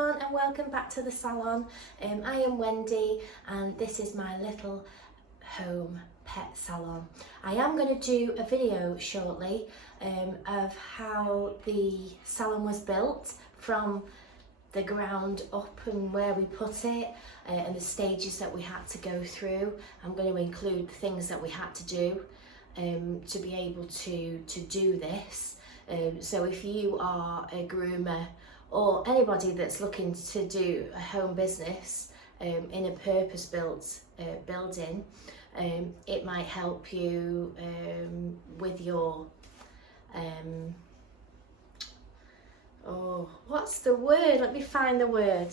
everyone and welcome back to the salon. I am Wendy and this is my little home pet salon. I am going to do a video shortly of how the salon was built from the ground up and where we put it and the stages that we had to go through. I'm going to include the things that we had to do to be able to do this. So if you are a groomer or anybody that's looking to do a home business in a purpose-built building, it might help you with your what's the word? Let me find the word.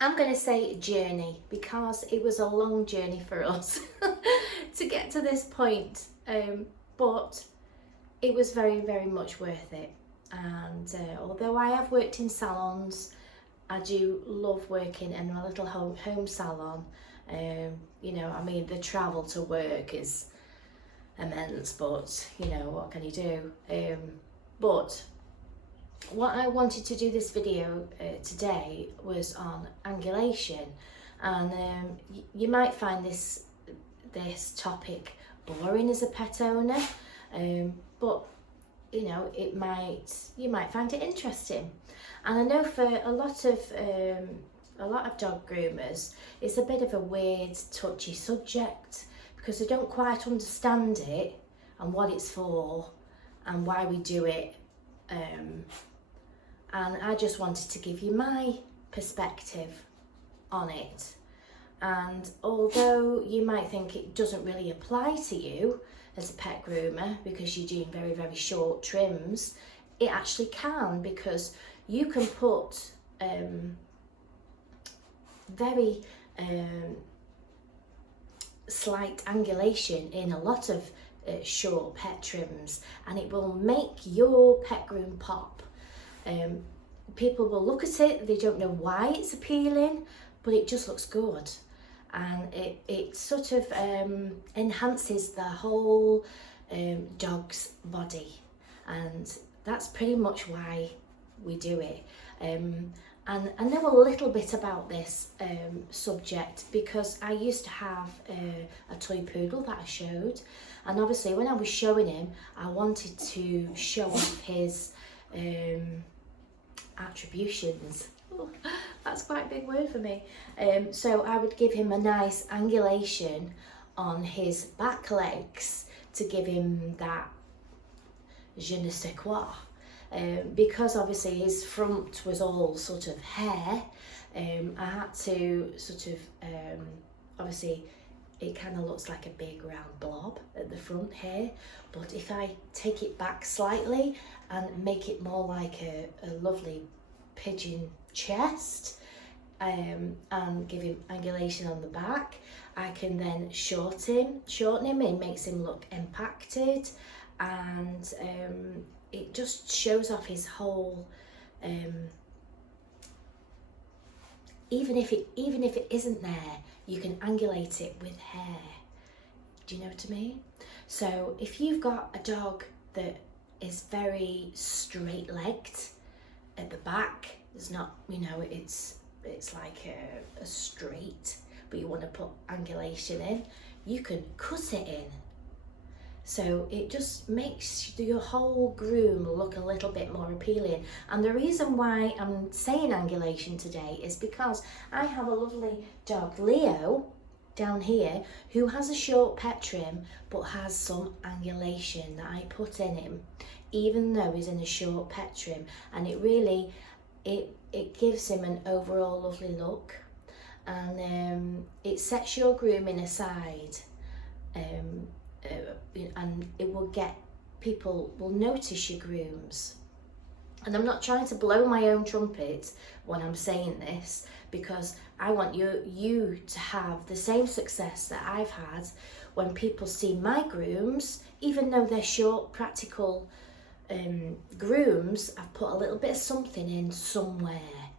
I'm going to say journey because it was a long journey for us to get to this point, but it was very, very much worth it. And although I have worked in salons, I do love working in a little home salon. You know, I mean, the travel to work is immense, but you know, what can you do? But what I wanted to do this video today was on angulation, and you might find this topic boring as a pet owner, but you know, you might find it interesting. And I know for a lot of dog groomers, it's a bit of a weird, touchy subject because they don't quite understand it and what it's for and why we do it. And I just wanted to give you my perspective on it. And although you might think it doesn't really apply to you as a pet groomer because you're doing very, very short trims, it actually can, because you can put very slight angulation in a lot of short pet trims, and it will make your pet groom pop. People will look at it, they don't know why it's appealing, but it just looks good. And it sort of enhances the whole dog's body, and that's pretty much why we do it. And I know a little bit about this subject because I used to have a toy poodle that I showed, and obviously when I was showing him, I wanted to show off his attributions. Oh, that's quite a big word for me. So I would give him a nice angulation on his back legs to give him that je ne sais quoi. Because obviously his front was all sort of hair, I had to sort of, obviously it kind of looks like a big round blob at the front here, but if I take it back slightly and make it more like a lovely pigeon chest, and give him angulation on the back, I can then shorten him. It makes him look impacted, and it just shows off his whole, even if it isn't there, you can angulate it with hair. Do you know what I mean? So if you've got a dog that is very straight-legged at the back, there's not, you know, it's like a straight, but you want to put angulation in, you can cut it in. So it just makes your whole groom look a little bit more appealing. And the reason why I'm saying angulation today is because I have a lovely dog, Leo, down here, who has a short pet trim but has some angulation that I put in him, even though he's in a short pet trim, and it really, it gives him an overall lovely look, and it sets your grooming aside, and it will get, people will notice your grooms. And I'm not trying to blow my own trumpet when I'm saying this, because I want you to have the same success that I've had when people see my grooms, even though they're short, practical grooms. I've put a little bit of something in somewhere,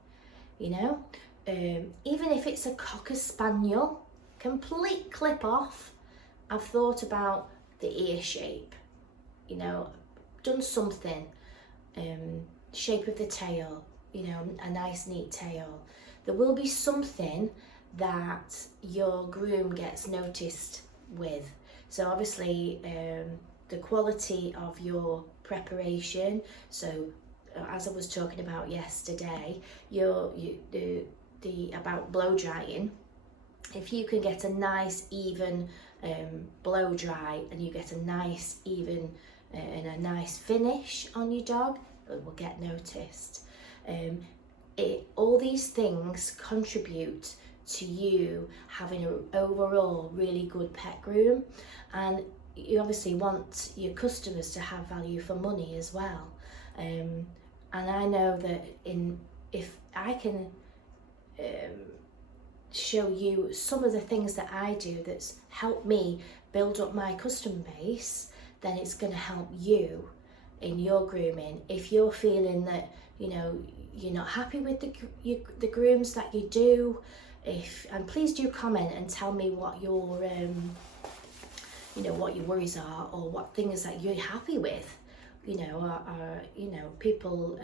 you know, even if it's a Cocker Spaniel, complete clip off, I've thought about the ear shape, you know, done something, shape of the tail, you know, a nice neat tail. There will be something that your groom gets noticed with. So obviously the quality of your preparation, so as I was talking about yesterday, about blow drying, if you can get a nice even blow dry and you get a nice even and a nice finish on your dog, it will get noticed. All these things contribute to you having an overall really good pet groom, and you obviously want your customers to have value for money as well. And I know that if I can show you some of the things that I do that's helped me build up my customer base, then it's going to help you in your grooming. If you're feeling that, you know, you're not happy with the grooms that you do, and please do comment and tell me what your you know, what your worries are, or what things that you're happy with. You know, you know, people,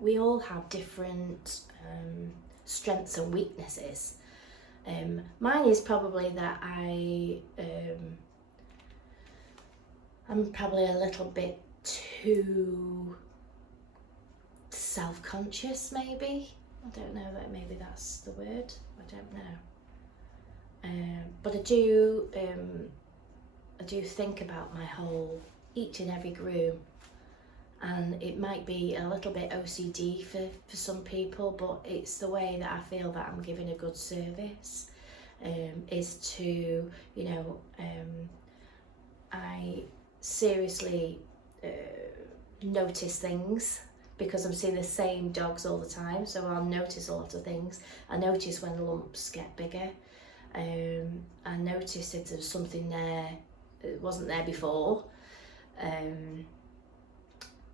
we all have different strengths and weaknesses. Mine is probably that I'm probably a little bit too self-conscious, maybe. I don't know, that maybe that's the word, I don't know. But I do think about my whole, each and every groom, and it might be a little bit OCD for some people, but it's the way that I feel that I'm giving a good service, is to, you know, I seriously notice things, because I'm seeing the same dogs all the time, so I'll notice a lot of things. I notice when lumps get bigger. I notice if there's something there that wasn't there before.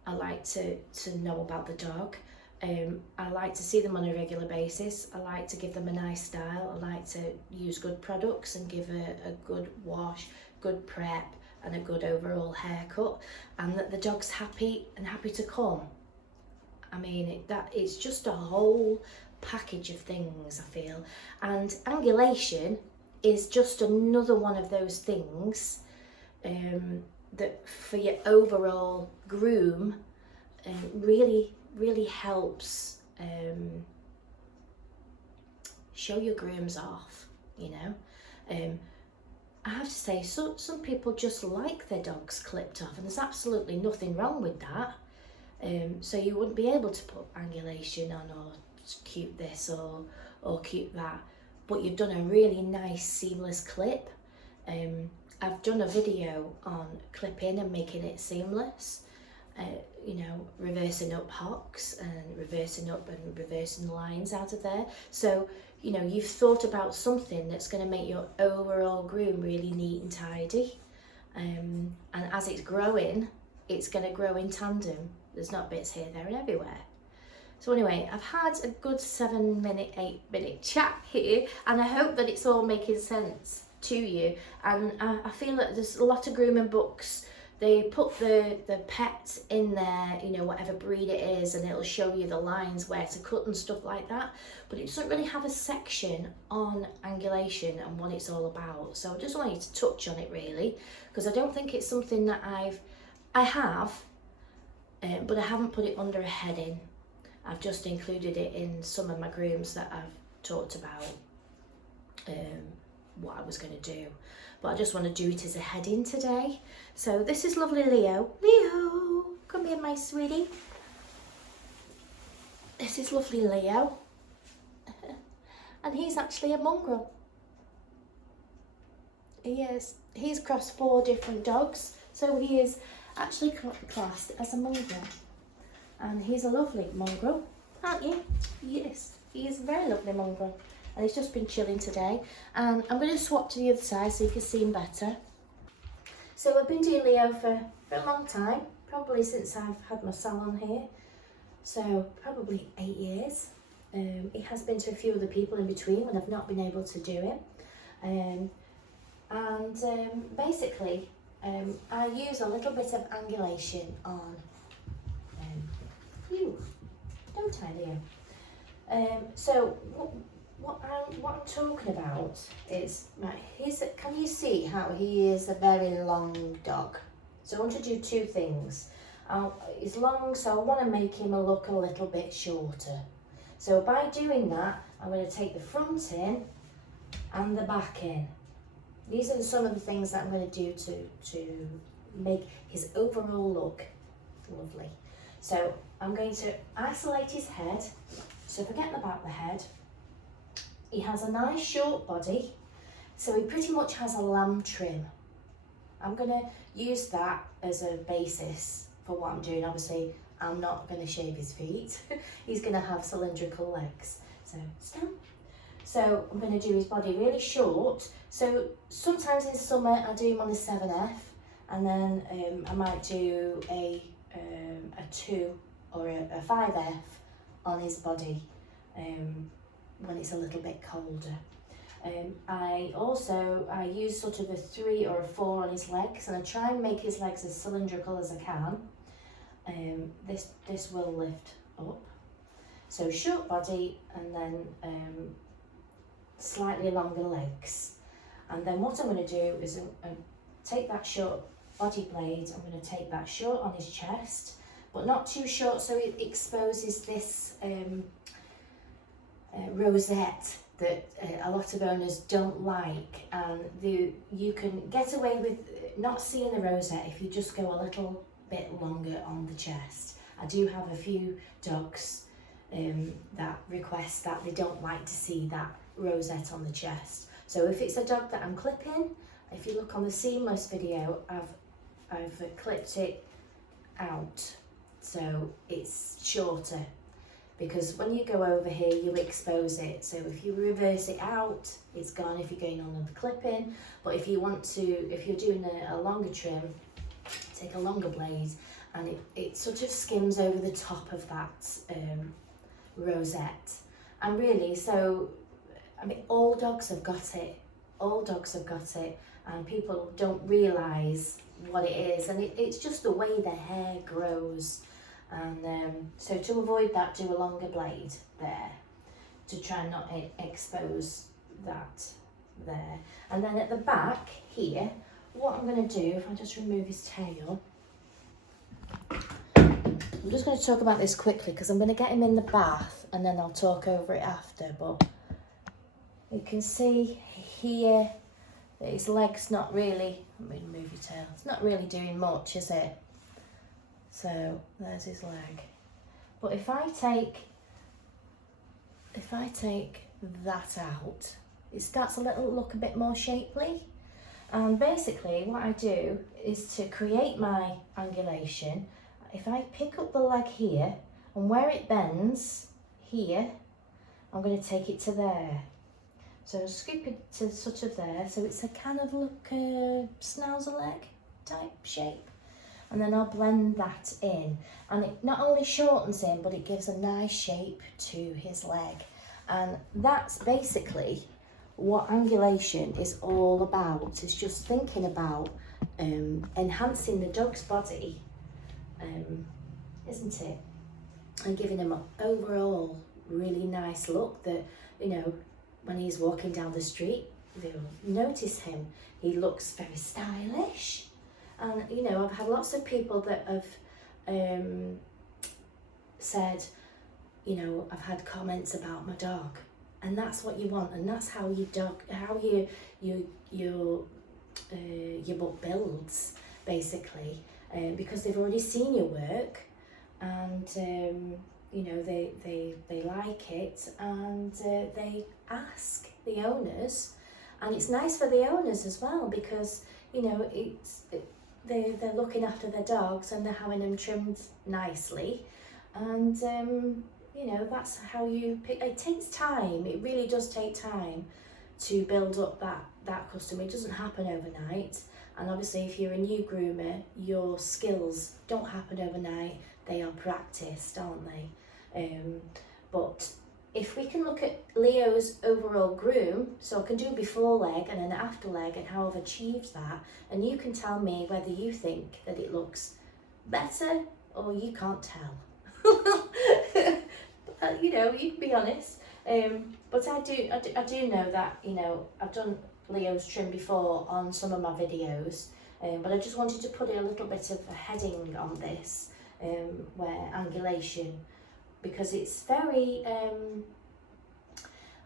I like to know about the dog. I like to see them on a regular basis. I like to give them a nice style. I like to use good products and give a good wash, good prep, and a good overall haircut, and that the dog's happy to come. I mean, it's just a whole package of things, I feel. And angulation is just another one of those things that for your overall groom really helps show your grooms off, you know. I have to say, some people just like their dogs clipped off, and there's absolutely nothing wrong with that. So you wouldn't be able to put angulation on, or cute this or cute that, but you've done a really nice seamless clip. I've done a video on clipping and making it seamless, you know, reversing up hocks and reversing up and reversing lines out of there. So, you know, you've thought about something that's going to make your overall groom really neat and tidy. And as it's growing, it's going to grow in tandem. There's not bits here, there and everywhere. So anyway, I've had a good 8 minute chat here, and I hope that it's all making sense to you. And I feel that there's a lot of grooming books, they put the pet in there, you know, whatever breed it is, and it'll show you the lines where to cut and stuff like that, but it doesn't really have a section on angulation and what it's all about. So I just wanted to touch on it really, because I don't think it's something that I have, but I haven't put it under a heading. I've just included it in some of my grooms that I've talked about what I was going to do, but I just want to do it as a heading today. So this is lovely Leo. Leo, come here, my sweetie. This is lovely Leo, and he's actually a mongrel. He is. He's crossed 4 different dogs, so he is actually classed as a mongrel. And he's a lovely mongrel, aren't you? Yes, he is a very lovely mongrel. And he's just been chilling today. And I'm going to swap to the other side so you can see him better. So I've been doing Leo for a long time, probably since I've had my salon here. So probably 8 years. It has been to a few other people in between when I've not been able to do it. Basically, I use a little bit of angulation on Don't I, Leo? So what I'm talking about is, right, can you see how he is a very long dog? So I want to do two things. He's long, so I want to make him look a little bit shorter. So by doing that, I'm going to take the front in and the back in. These are some of the things that I'm going to do to make his overall look lovely. So I'm going to isolate his head. So forget about the head. He has a nice short body, so he pretty much has a lamb trim. I'm going to use that as a basis for what I'm doing. Obviously, I'm not going to shave his feet. He's going to have cylindrical legs. So stand. So I'm going to do his body really short. So sometimes in summer I do him on the 7F, and then I might do a 2 or a 5F on his body when it's a little bit colder. I use sort of a 3 or a 4 on his legs, and I try and make his legs as cylindrical as I can. This will lift up. So short body, and then slightly longer legs. And then what I'm going to do is take that short body blade, I'm going to take that short on his chest, but not too short so it exposes this rosette that a lot of owners don't like, and you can get away with not seeing the rosette if you just go a little bit longer on the chest. I do have a few dogs that request that they don't like to see that rosette on the chest. So if it's a dog that I'm clipping, if you look on the seamless video, I've clipped it out so it's shorter, because when you go over here you expose it. So if you reverse it out, it's gone if you're going on the clipping. But if you want to, if you're doing a longer trim, take a longer blade, and it sort of skims over the top of that rosette. And really, so I mean, all dogs have got it. All dogs have got it, and people don't realise what it is. And it's just the way the hair grows. And so to avoid that, do a longer blade there to try and not expose that there. And then at the back here, what I'm going to do, if I just remove his tail, I'm just going to talk about this quickly because I'm going to get him in the bath and then I'll talk over it after. But you can see here that his leg's not really, I'm going to move your tail, it's not really doing much, is it? So there's his leg. But if I take that out, it starts to look a bit more shapely. And basically what I do is to create my angulation. If I pick up the leg here, and where it bends here, I'm going to take it to there. So scoop it to sort of there, so it's a kind of look schnauzer leg type shape. And then I'll blend that in, and it not only shortens him, but it gives a nice shape to his leg. And that's basically what angulation is all about. It's just thinking about enhancing the dog's body, isn't it? And giving him an overall really nice look that, you know, when he's walking down the street, you'll notice him. He looks very stylish. And, you know, I've had lots of people that have said, you know, I've had comments about my dog. And that's what you want, and that's how your book builds, basically, because they've already seen your work, and you know, they like it, and they ask the owners, and it's nice for the owners as well, because, you know, they're looking after their dogs and they're having them trimmed nicely, and you know, that's how you pick. It takes time, it really does take time to build up that custom. It doesn't happen overnight, and obviously if you're a new groomer, your skills don't happen overnight, they are practiced, aren't they? But if we can look at Leo's overall groom, so I can do a before leg and an after leg and how I've achieved that, and you can tell me whether you think that it looks better or you can't tell. you know, you can be honest. But I do know that, you know, I've done Leo's trim before on some of my videos, but I just wanted to put a little bit of a heading on this, where angulation, because it's very,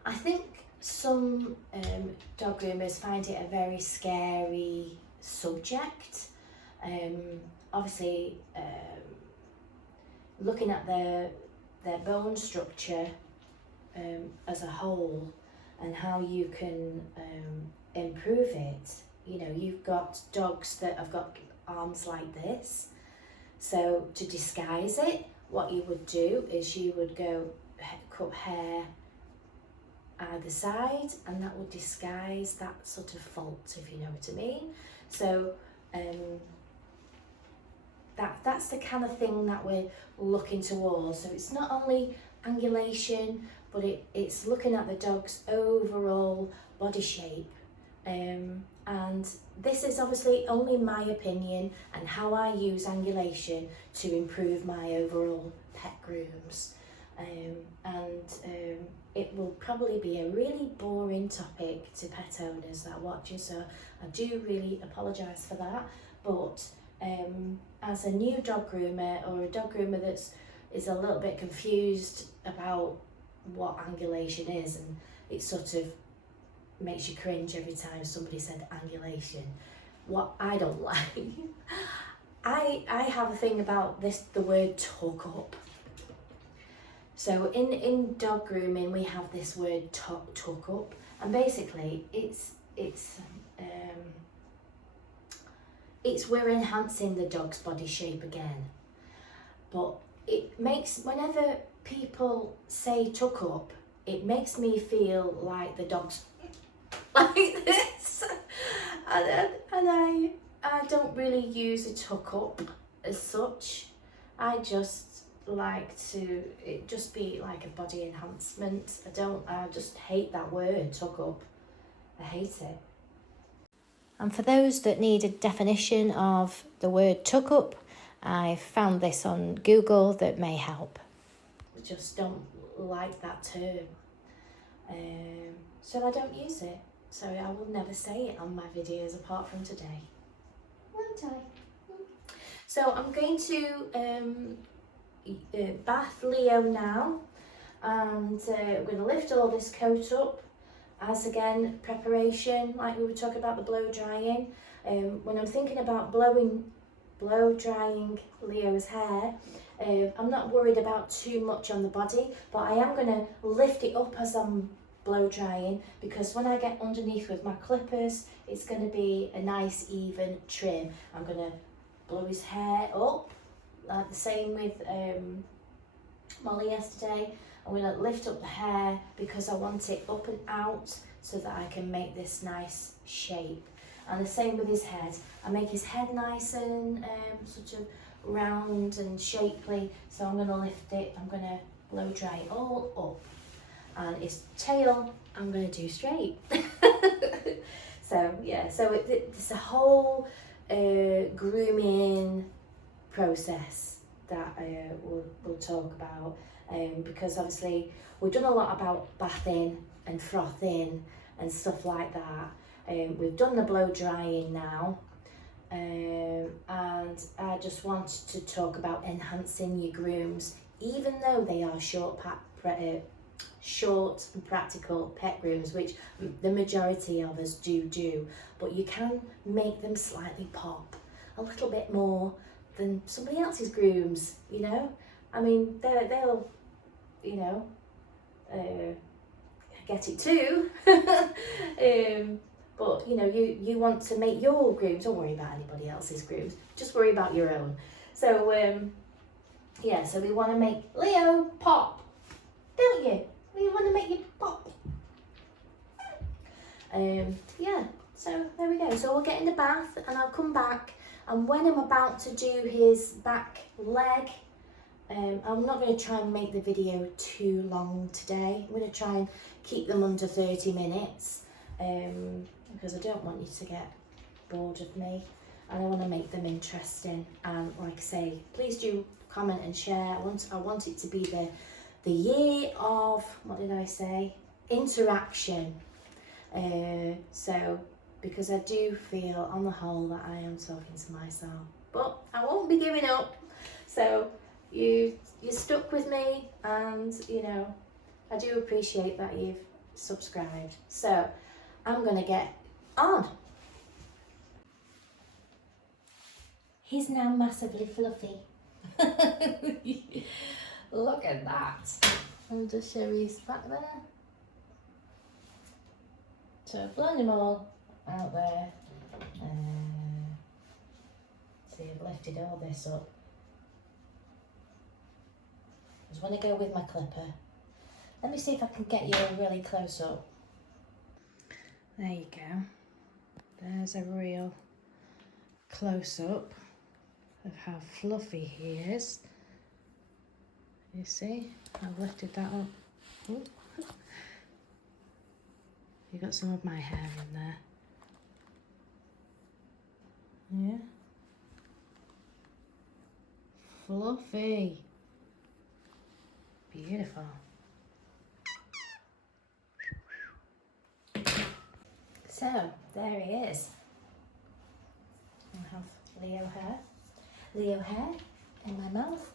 I think some dog groomers find it a very scary subject. Obviously, looking at their bone structure as a whole and how you can improve it. You know, you've got dogs that have got arms like this, so to disguise it, what you would do is you would go cut hair either side, and that would disguise that sort of fault, if you know what I mean. So that's the kind of thing that we're looking towards. So it's not only angulation, but it's looking at the dog's overall body shape. And this is obviously only my opinion and how I use angulation to improve my overall pet grooms. It will probably be a really boring topic to pet owners that watch it, so I do really apologise for that. But as a new dog groomer, or a dog groomer is a little bit confused about what angulation is, and it sort of makes you cringe every time somebody said angulation, what I don't like, I have a thing about this, the word tuck up. So in dog grooming we have this word tuck up, and basically it's we're enhancing the dog's body shape again. But it makes, whenever people say tuck up, it makes me feel like the dog's like this, and I don't really use a tuck up as such. I just like to it just be like a body enhancement. I just hate that word, tuck up. I hate it. And for those that need a definition of the word tuck up, I found this on Google that may help. I just don't like that term, so I don't use it. So I will never say it on my videos apart from today, won't I? So I'm going to bath Leo now, and we're going to lift all this coat up as, again, preparation, like we were talking about the blow drying. When I'm thinking about blow drying Leo's hair, I'm not worried about too much on the body, but I am going to lift it up as I'm blow drying, because when I get underneath with my clippers, it's going to be a nice even trim. I'm going to blow his hair up, like the same with Molly yesterday. I'm going to lift up the hair because I want it up and out so that I can make this nice shape. And the same with his head. I make his head nice and sort of round and shapely, so I'm going to lift it, I'm going to blow dry it all up. And his tail I'm going to do straight. So yeah, so it's a whole grooming process that we'll talk about, because obviously we've done a lot about bathing and frothing and stuff like that. We've done the blow drying now, and I just wanted to talk about enhancing your grooms, even though they are short and practical pet grooms, which the majority of us do, but you can make them slightly pop a little bit more than somebody else's grooms, you know. I mean, they'll you know, get it too. But you know, you want to make your grooms, don't worry about anybody else's grooms, just worry about your own. So yeah, so we want to make Leo pop, don't you? We want to make you pop. Yeah, so there we go. So we'll get in the bath and I'll come back, and when I'm about to do his back leg, I'm not going to try and make the video too long today. I'm going to try and keep them under 30 minutes, because I don't want you to get bored of me, and I want to make them interesting. And like I say, please do comment and share. I want it to be the year of, what did I say? Interaction. So, because I do feel on the whole that I am talking to myself, but I won't be giving up. So you're stuck with me, and you know, I do appreciate that you've subscribed. So I'm gonna get on. He's now massively fluffy. Look at that. I'll just show you his back there. So I've blown him all out there. See, I've lifted all this up. Just want to go with my clipper. Let me see if I can get you a really close up. There you go. There's a real close up of how fluffy he is. You see, I've lifted that up. Ooh. You got some of my hair in there. Yeah. Fluffy. Beautiful. So, there he is. I have Leo hair in my mouth.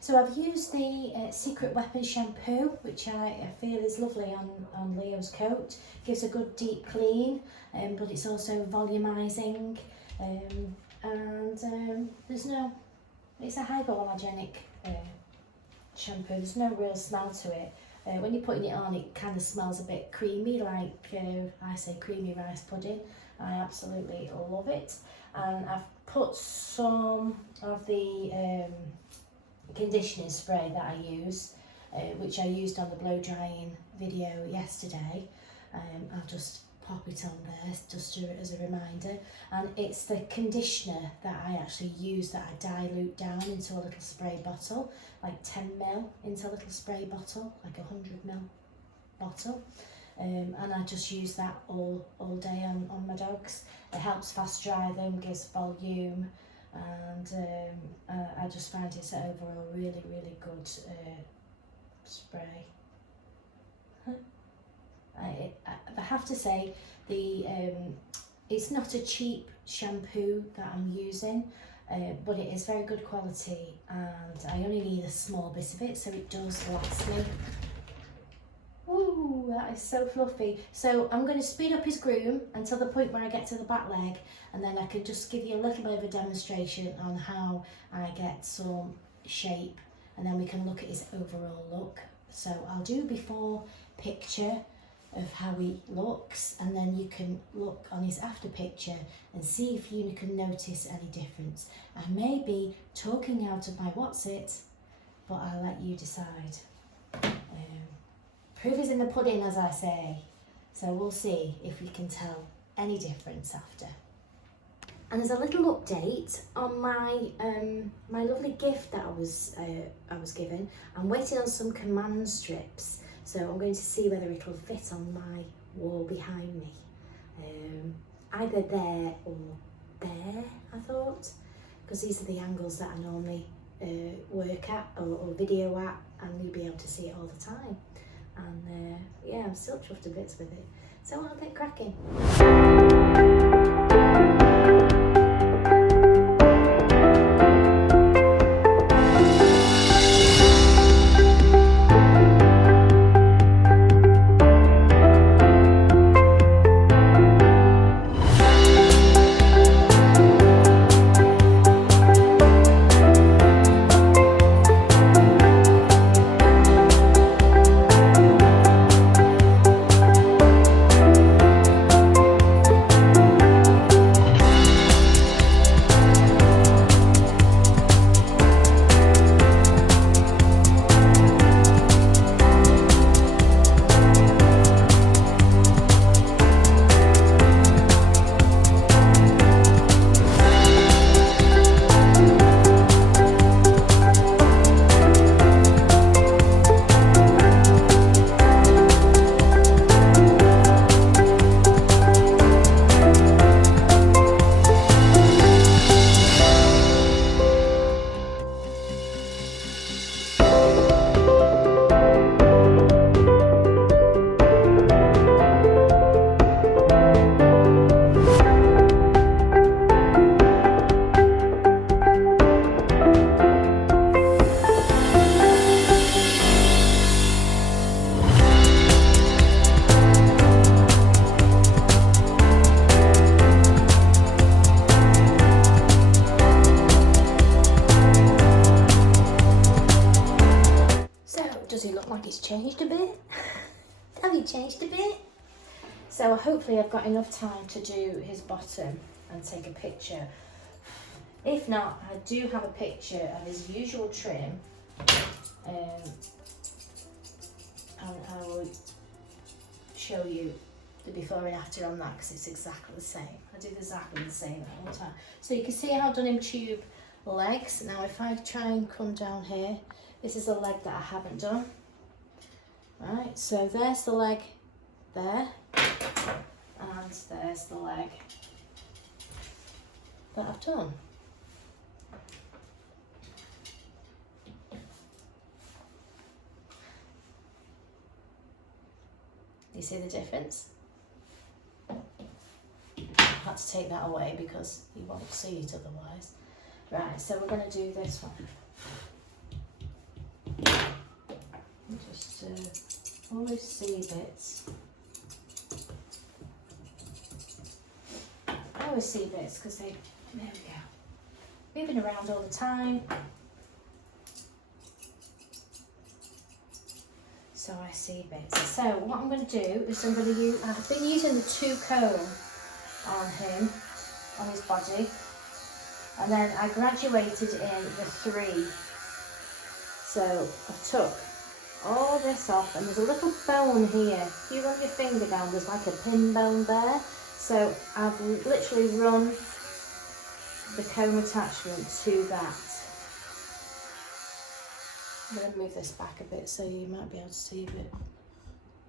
So I've used the Secret Weapon shampoo, which I feel is lovely on Leo's coat. Gives a good deep clean, but it's also volumizing, it's a hypoallergenic shampoo. There's no real smell to it. When you're putting it on, it kind of smells a bit creamy, like I say creamy rice pudding. I absolutely love it. And I've put some of the conditioning spray that I use, which I used on the blow drying video yesterday. I'll just pop it on there just as a reminder. And it's the conditioner that I actually use, that I dilute down into a little spray bottle, like 10 ml into a little spray bottle, like a 100 ml bottle. And I just use that all day on my dogs. It helps fast dry them, gives volume, and I just find it's overall really, really good spray. I have to say, it's not a cheap shampoo that I'm using, but it is very good quality, and I only need a small bit of it, so it does last me. Ooh, that is so fluffy. So I'm going to speed up his groom until the point where I get to the back leg, and then I can just give you a little bit of a demonstration on how I get some shape, and then we can look at his overall look. So I'll do before picture of how he looks, and then you can look on his after picture and see if you can notice any difference. I may be talking out of my what's it, but I'll let you decide. Proof is in the pudding, as I say, so we'll see if we can tell any difference after. And there's a little update on my my lovely gift that I was given. I'm waiting on some command strips, so I'm going to see whether it'll fit on my wall behind me. Either there or there, I thought, because these are the angles that I normally work at or video at, and you'll be able to see it all the time. And yeah, I'm still chuffed to bits with it. So I'll get cracking. Have you changed a bit? So hopefully I've got enough time to do his bottom and take a picture. If not, I do have a picture of his usual trim, and I will show you the before and after on that, because it's exactly the same. I did exactly the same all the time. So you can see how I've done him tube legs. Now if I try and come down here, this is the leg that I haven't done. Right, so there's the leg there, and there's the leg that I've done. You see the difference? I had to take that away because you won't see it otherwise. Right, so we're going to do this one. Just always see bits. I always see bits because there we go. Moving around all the time. So I see bits. So what I'm going to do is I'm going to use, I've been using the 2 comb on him, on his body, and then I graduated in the 3. So I took all this off, and there's a little bone here. If you run your finger down, there's like a pin bone there. So I've literally run the comb attachment to that. I'm going to move this back a bit so you might be able to see a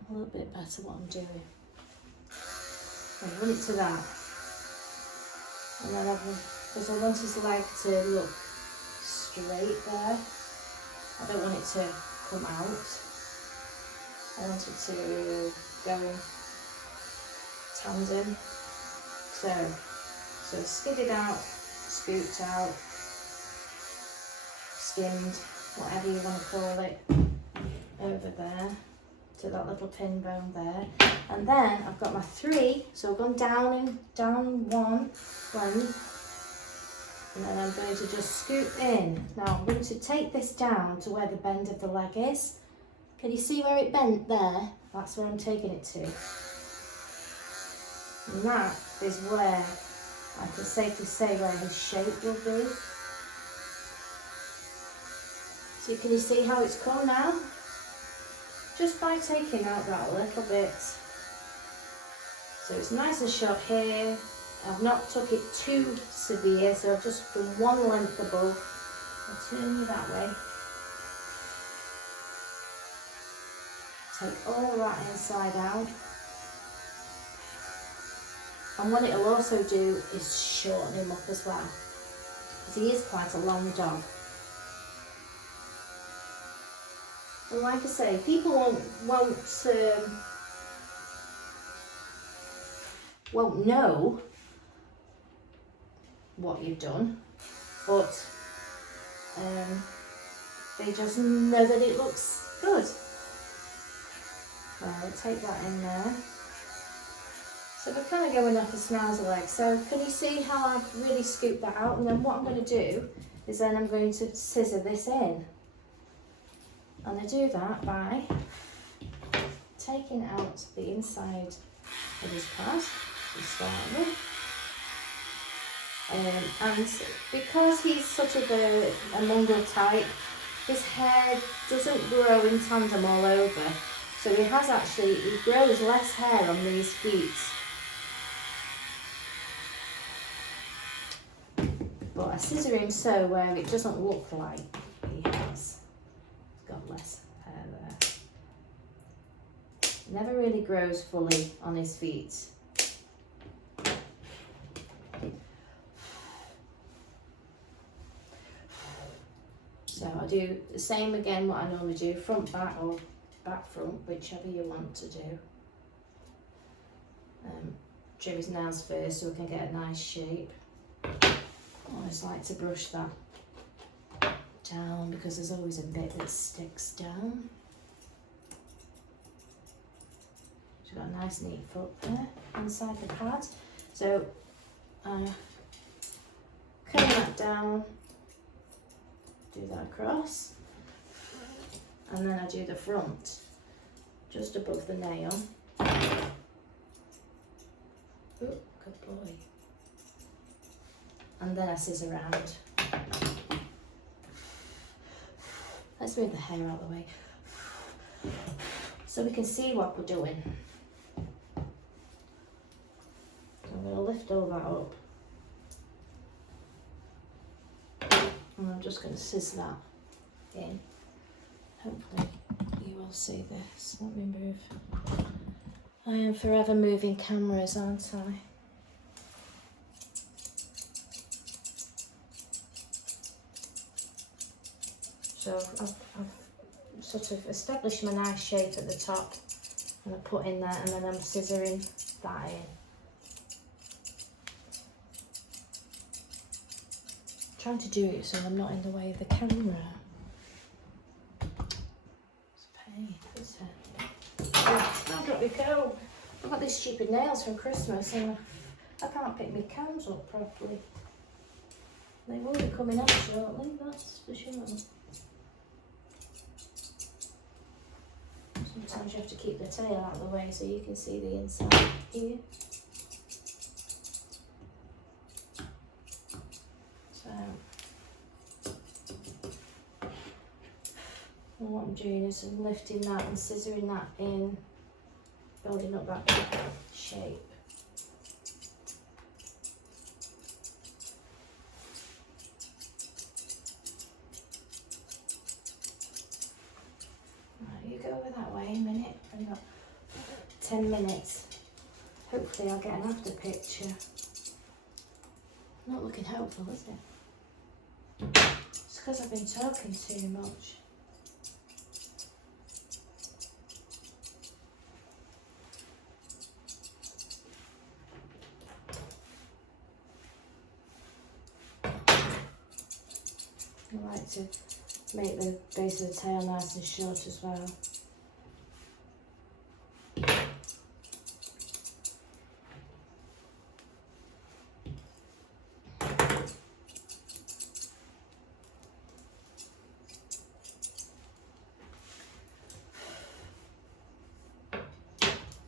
little bit better what I'm doing. And run it to that. And then because I want his leg to look straight there. I don't want it to come out. I want it to go in tandem. So skidded out, scooped out, skimmed, whatever you want to call it, over there to that little pin bone there. And then I've got my 3, so I've gone down 1 length, and then I'm going to just scoop in. Now I'm going to take this down to where the bend of the leg is. Can you see where it bent there? That's where I'm taking it to. And that is where I can safely say where his shape will be. So can you see how it's come now? Just by taking out that little bit. So it's nice and short here. I've not took it too severe, so I've just done 1 length above. I'll turn you that way. Take all that inside out. And what it'll also do is shorten him up as well, because he is quite a long dog. And like I say, people won't know what you've done, but they just know that it looks good. I'll take that in there. So we're kind of going off the snazzy leg. So can you see how I've really scooped that out? And then what I'm going to do is then I'm going to scissor this in. And I do that by taking out the inside of his pad to start with. And because he's such a mongrel type, his hair doesn't grow in tandem all over. So he grows less hair on these feet. But I scissor him so where it doesn't look like he has. He's got less hair there. Never really grows fully on his feet. So I do the same again what I normally do, front back or back front, whichever you want to do. Trim his nails first so we can get a nice shape. I always like to brush that down because there's always a bit that sticks down. She's got a nice neat foot there inside the pad. So I comb that down, do that across, and then I do the front. just above the nail. Ooh, good boy. And then I scissor round. Let's move the hair out of the way so we can see what we're doing. I'm going to lift all that up. And I'm just going to scissor that in. Hopefully you will see this. Let me move. I am forever moving cameras, aren't I? So I've sort of established my nice shape at the top, and I put in that, and then I'm scissoring that in. Trying to do it so I'm not in the way of the camera. It's a pain, isn't it? I'll drop your go. I've got these stupid nails from Christmas and I can't pick my cams up properly. They will be coming out shortly, that's for sure. Sometimes you have to keep the tail out of the way so you can see the inside here. And what I'm doing is I'm lifting that and scissoring that in, building up that shape. Right, you go over that way a minute. I've got 10 minutes. Hopefully I'll get an after picture. Not looking hopeful, is it? It's because I've been talking too much. I like to make the base of the tail nice and short as well.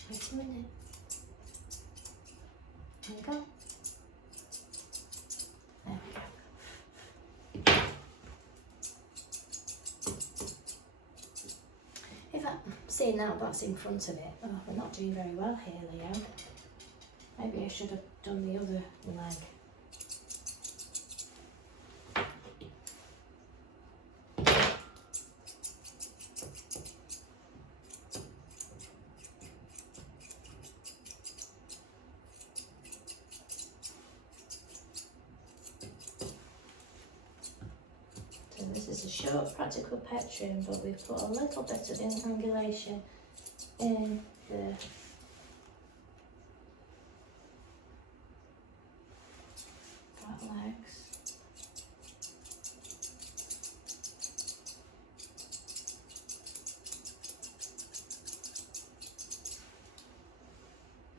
Wait a minute. There we go. There we go. Seeing now that's in front of it, oh, we're not doing very well here, Leo. Maybe I should have done the other leg. So this is a short practical pet trim, but we've put a little bit of angulation in the front legs.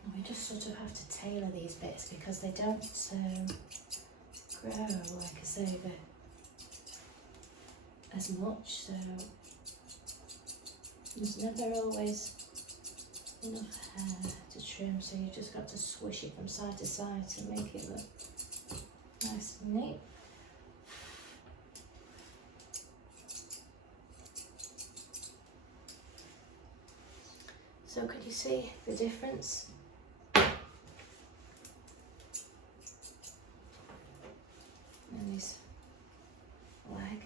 And we just sort of have to tailor these bits because they don't grow, like I say, as much, so there's never always enough hair to trim, so you just got to swish it from side to side to make it look nice and neat. So could you see the difference? And this leg.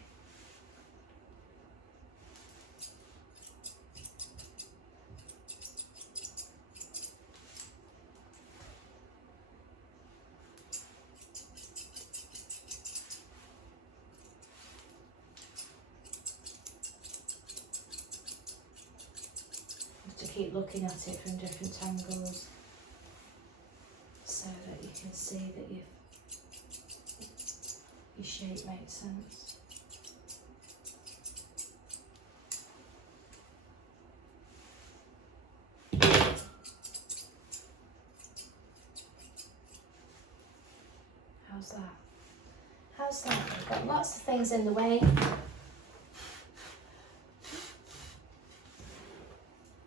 Keep looking at it from different angles so that you can see that your shape makes sense. How's that? How's that? We've got lots of things in the way.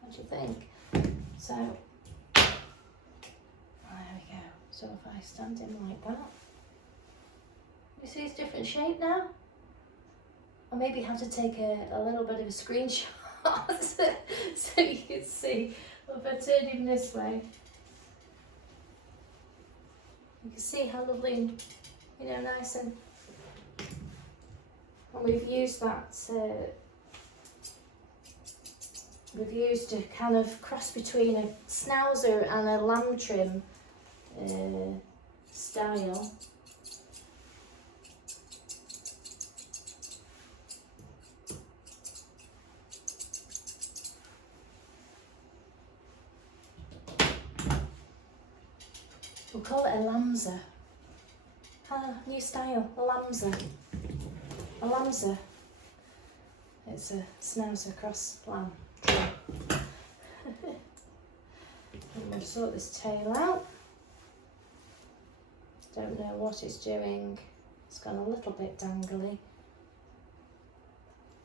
What do you think. So, there we go. So if I stand him like that, you see his different shape now? Or maybe have to take a little bit of a screenshot so you can see. If I turn him this way, you can see how lovely, you know, nice and we've used that, we've used a kind of cross between a schnauzer and a lamb trim style. We'll call it a lamza. Ah, new style, a lamza. A lamza. It's a schnauzer cross lamb. And we'll sort this tail out. Don't know what it's doing. It's gone a little bit dangly.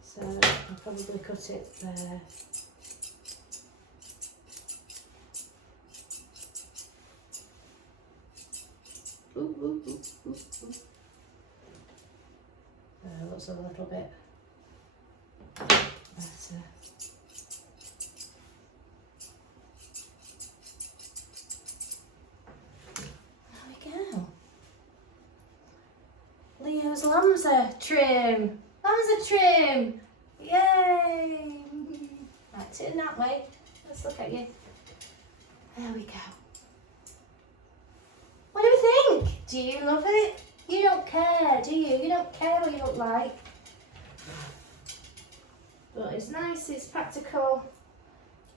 So I'll probably cut it there. Ooh, ooh, ooh, ooh, ooh. Looks a little bit better. There we go. Leo's lamza trim. Lamza trim. Yay! Right, turn that way. Let's look at you. There we go. What do you think? Do you love it? You don't care, do you? You don't care what you look like. But it's nice, it's practical.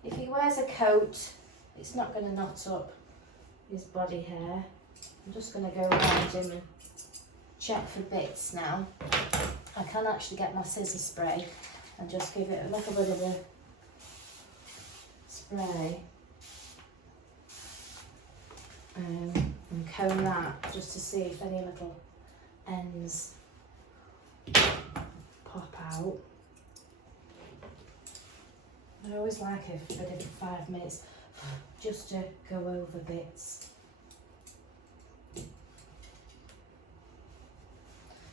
If he wears a coat, it's not going to knot up his body hair. I'm just going to go around him and check for bits now. I can actually get my scissor spray and just give it a little bit of a spray. And comb that just to see if any little ends pop out. I always like it for a good 5 minutes just to go over bits.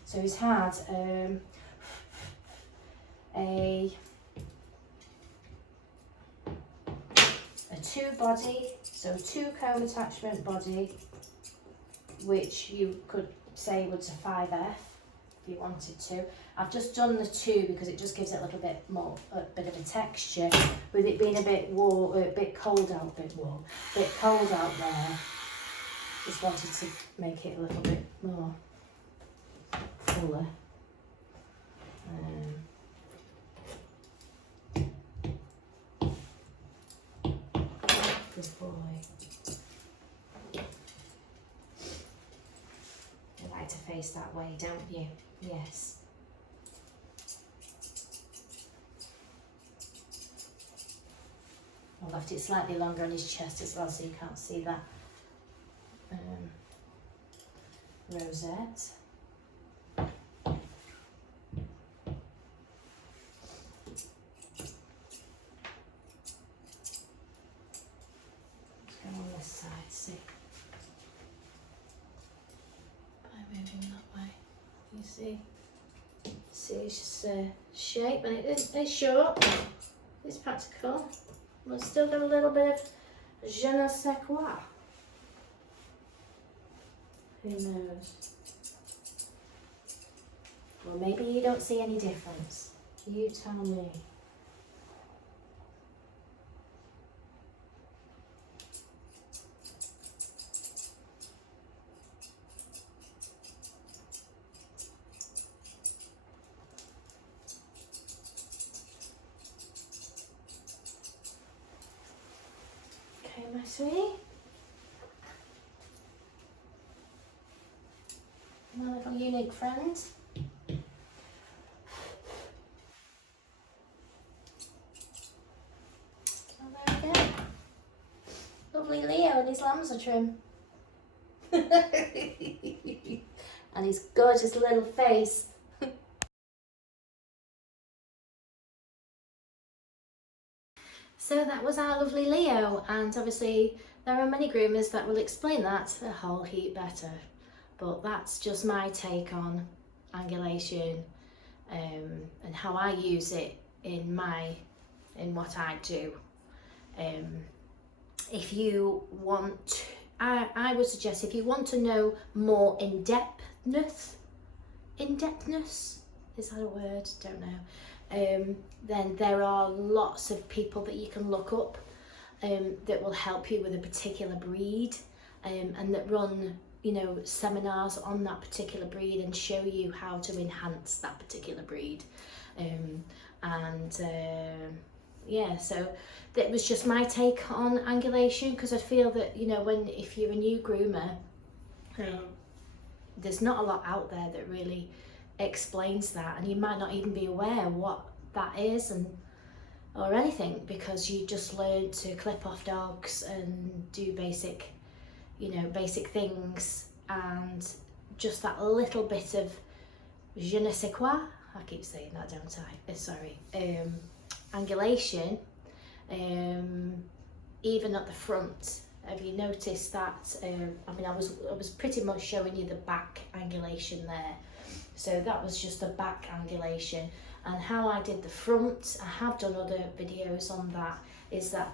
So he's had a two body, so 2 comb attachment body, which you could say was a 5F if you wanted to. I've just done the 2 because it just gives it a little bit more, a bit of a texture. With it being a bit warm, a bit cold out there, just wanted to make it a little bit more fuller. Good boy. You like to face that way, don't you? Yes. I left it slightly longer on his chest as well, so you can't see that rosette. On this side, see. By moving that way, you see his shape, and it's short, it's practical. We'll still got a little bit of je ne sais quoi. Who knows? Or maybe you don't see any difference. You tell me. My sweetie, my little unique friend. So there we go. Lovely Leo and his lamza trim. And his gorgeous little face. So that was our lovely Leo, and obviously there are many groomers that will explain that a whole heap better, but that's just my take on angulation, and how I use it in what I do. If you want, I would suggest, if you want to know more in-depthness, is that a word? Don't know. Then there are lots of people that you can look up that will help you with a particular breed, and that run, you know, seminars on that particular breed and show you how to enhance that particular breed. Yeah, so that was just my take on angulation, because I feel that, you know, if you're a new groomer, there's not a lot out there that really explains that, and you might not even be aware what that is or anything, because you just learn to clip off dogs and do basic things, and just that little bit of je ne sais quoi, I keep saying that, don't I? Sorry. Angulation, even at the front. Have you noticed that? I mean, I was pretty much showing you the back angulation there. So that was just the back angulation, and how I did the front, I have done other videos on that, is that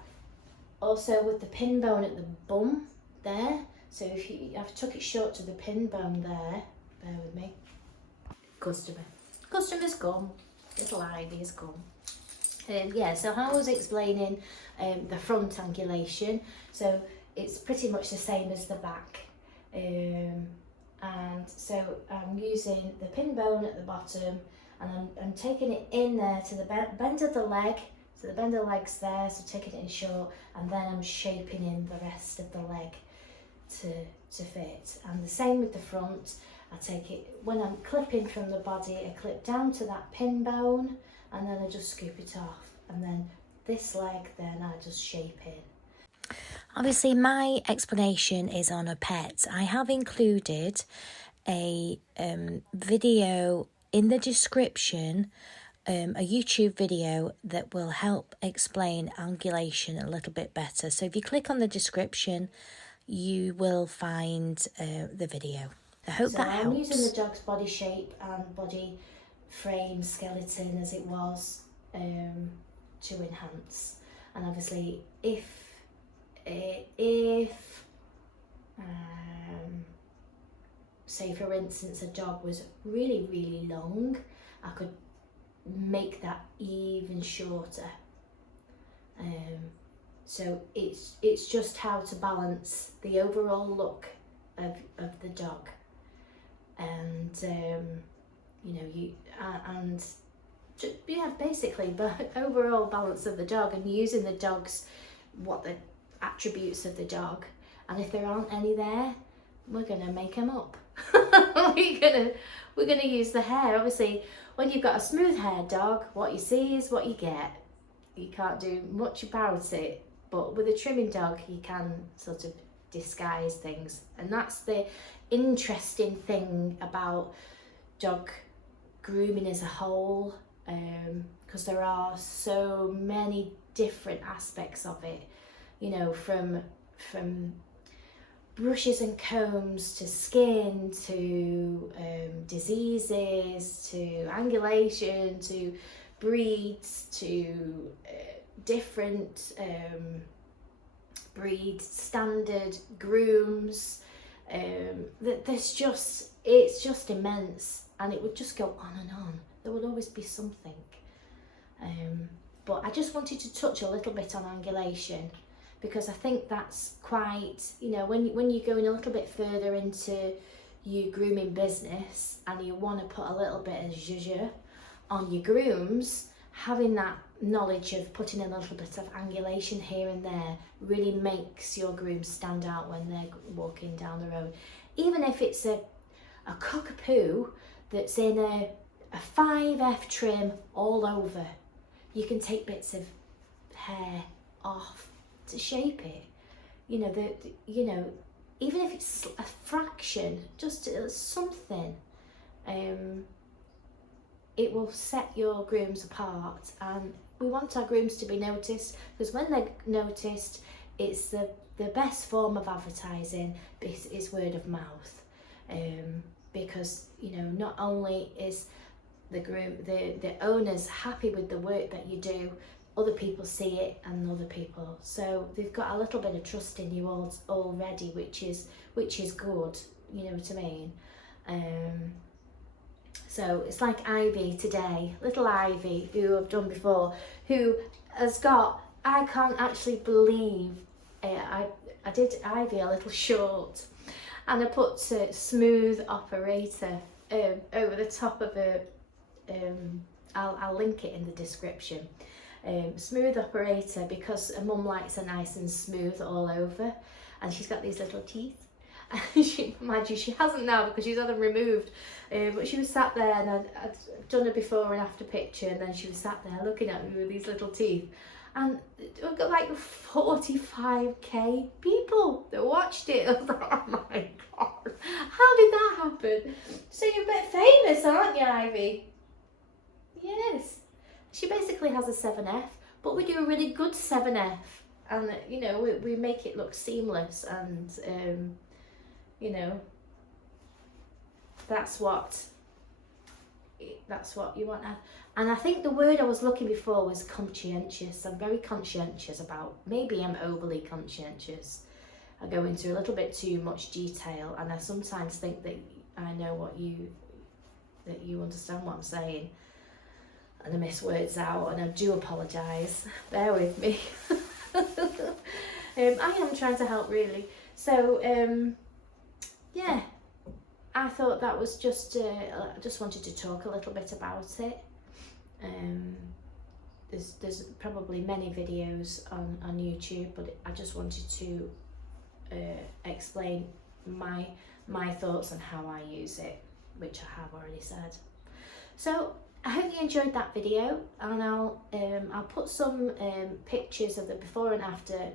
also with the pin bone at the bum there. So I've took it short to the pin bone there, bear with me. Customer's come, little Ivy's come. Yeah, so how I was explaining the front angulation, so it's pretty much the same as the back. And so I'm using the pin bone at the bottom, and I'm taking it in there to the bend of the leg, so the bend of the leg's there, so taking it in short, and then I'm shaping in the rest of the leg to fit. And the same with the front. I take it, when I'm clipping from the body, I clip down to that pin bone, and then I just scoop it off, and then this leg, then I just shape in. Obviously my explanation is on a pet. I have included a video in the description, a YouTube video that will help explain angulation a little bit better. So if you click on the description, you will find the video. I hope that helps. I'm using the dog's body shape and body frame, skeleton as it was, to enhance. And obviously if say for instance a dog was really long, I could make that even shorter. So it's just how to balance the overall look of the dog, and you know, yeah, basically the overall balance of the dog, and using the dog's, what the attributes of the dog, and if there aren't any there, we're gonna make them up. we're gonna use the hair. Obviously, when you've got a smooth haired dog, what you see is what you get. You can't do much about it, but with a trimming dog, you can sort of disguise things, and that's the interesting thing about dog grooming as a whole, because there are so many different aspects of it, you know, from brushes and combs to skin to diseases to angulation to breeds to different breed standard grooms. It's just immense, and it would just go on and on. There would always be something. But I just wanted to touch a little bit on angulation, because I think that's quite, you know, when you're going a little bit further into your grooming business and you want to put a little bit of zhuzh on your grooms, having that knowledge of putting a little bit of angulation here and there really makes your grooms stand out when they're walking down the road. Even if it's a cockapoo that's in a 5F trim all over, you can take bits of hair off to shape it. You know, even if it's a fraction, just something, it will set your grooms apart. And we want our grooms to be noticed, because when they're noticed, it's the best form of advertising is word of mouth. Because, you know, not only is the owners happy with the work that you do, other people see it, and other people, so they've got a little bit of trust in you already, which is good, you know what I mean. So it's like Ivy today, little Ivy, who I've done before, who has got, I can't actually believe, I did Ivy a little short, and I put smooth operator over the top of her. I'll link it in the description. Smooth operator, because her mum likes her nice and smooth all over, and she's got these little teeth. Mind you, she hasn't now because she's had them removed, but she was sat there, and I'd done a before and after picture, and then she was sat there looking at me with these little teeth, and we've got like 45k people that watched it. I was like, oh my god, how did that happen? So you're a bit famous, aren't you, Ivy? Yes. She basically has a 7F, but we do a really good 7F, and you know, we make it look seamless, and you know, that's what you want. And I think the word I was looking before was conscientious. I'm very conscientious about, maybe I'm overly conscientious. I go into a little bit too much detail, and I sometimes think that I know that you understand what I'm saying, and I miss words out, and I do apologise. Bear with me. I am trying to help, really. So yeah, I thought that was just, I just wanted to talk a little bit about it. There's probably many videos on YouTube, but I just wanted to explain my thoughts on how I use it, which I have already said. So I hope you enjoyed that video, and I'll put some pictures of the before and after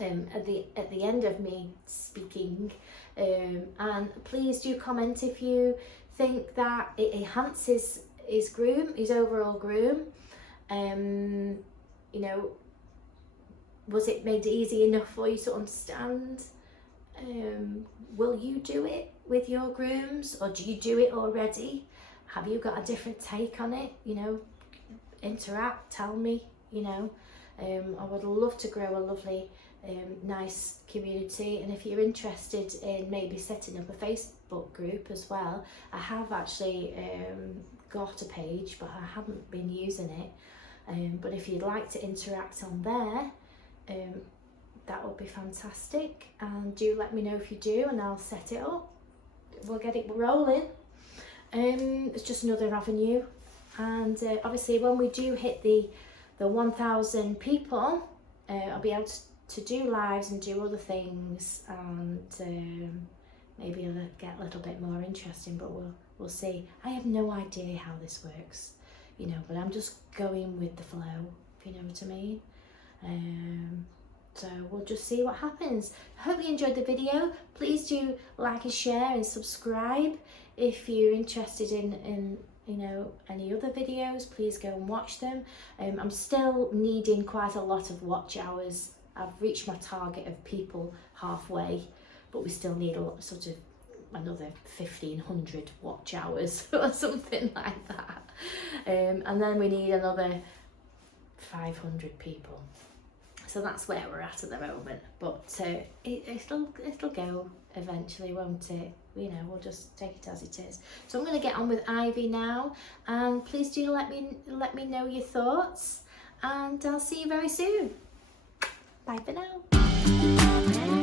at the end of me speaking, and please do comment if you think that it enhances his overall groom. You know, was it made easy enough for you to understand? Will you do it with your grooms, or do you do it already? Have you got a different take on it? You know, interact, tell me, you know. I would love to grow a lovely, nice community, and if you're interested in maybe setting up a Facebook group as well, I have actually got a page, but I haven't been using it. But if you'd like to interact on there, that would be fantastic, and do let me know if you do, and I'll set it up. We'll get it rolling. It's just another avenue, and obviously when we do hit the 1,000 people, I'll be able to do lives and do other things, and maybe it'll get a little bit more interesting, but we'll see. I have no idea how this works, you know, but I'm just going with the flow, if you know what I mean. So we'll just see what happens. I hope you enjoyed the video. Please do like and share and subscribe. If you're interested in you know, any other videos, please go and watch them. I'm still needing quite a lot of watch hours. I've reached my target of people halfway, but we still need a sort of another 1,500 watch hours or something like that. And then we need another 500 people. So that's where we're at the moment, but it'll go eventually, won't it? You know, we'll just take it as it is. So I'm going to get on with Ivy now, and please do let me know your thoughts, and I'll see you very soon. Bye for now.